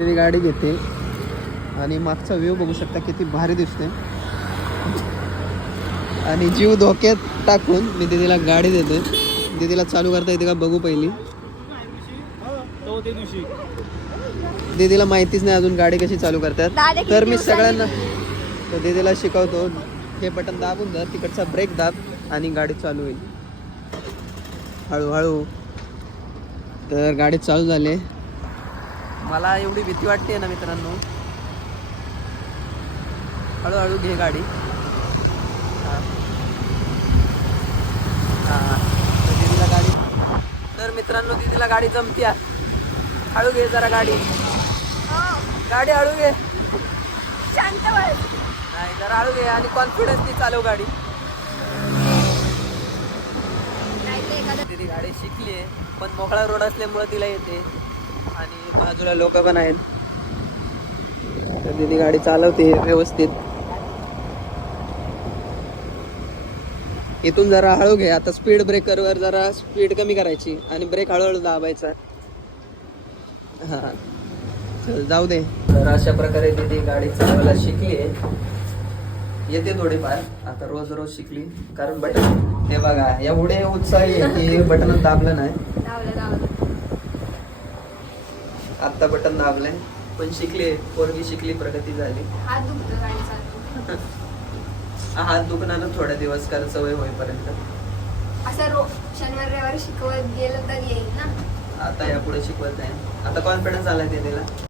ती गाडी घेते आणि मागचा व्ह्यू बघू शकता किती भारी दिसते. आणि जीव धोक्यात टाकून मी दीदीला गाडी देते. दीदीला चालू करता येते का बघू पहिली. दीदीला माहितीच नाही अजून गाडी कशी चालू करतात, तर मी सगळ्यांना दीदीला शिकवतो. हे बटन दाबून धर, तिकडचा ब्रेक दाब आणि गाडी चालू होईल हळूहळू. तर गाडी चालू झाली. मला एवढी भीती वाटते ना मित्रांनो. हळूहळू घे गाडी. तर दीदीला गाडी, तर मित्रांनो दीदीला गाडी जमते. हळू घे जरा गाडी. गाडी हळू घे, शांत बस. नाही जरा हळू घे आणि कॉन्फिडन्सनी चालव गाडी. दीदी गाडी शिकली आहे, पण मोकळा रोड असल्यामुळे तिला येते आणि बाजूला लोक पण आहेत. तर दीदी गाडी चालवते व्यवस्थित. इथून जरा हळू घे. आता स्पीड ब्रेकरवर जरा स्पीड कमी करायची आणि ब्रेक हळूहळू दाबायचा. हा चल जाऊ दे. तर अशा प्रकारे दीदी गाडी चालवायला शिकली आहे. येते थोडीफार आता, रोज रोज शिकली. कारण बटन हे बघा एवढे उत्साही आहे की बटन दाबलं नाही. आता बटन दाबलंय पण शिकली, पोरगी शिकली, प्रगती झाली. हात दुखतो गाडी चालवताना. हात दुखणार थोड्या दिवस कारण सवय होईपर्यंत. असं शनिवार रविवारी शिकवत गेलं तर येईल ना. आता यापुढे शिकवत नाही. आता कॉन्फिडन्स आलाय दीदीला.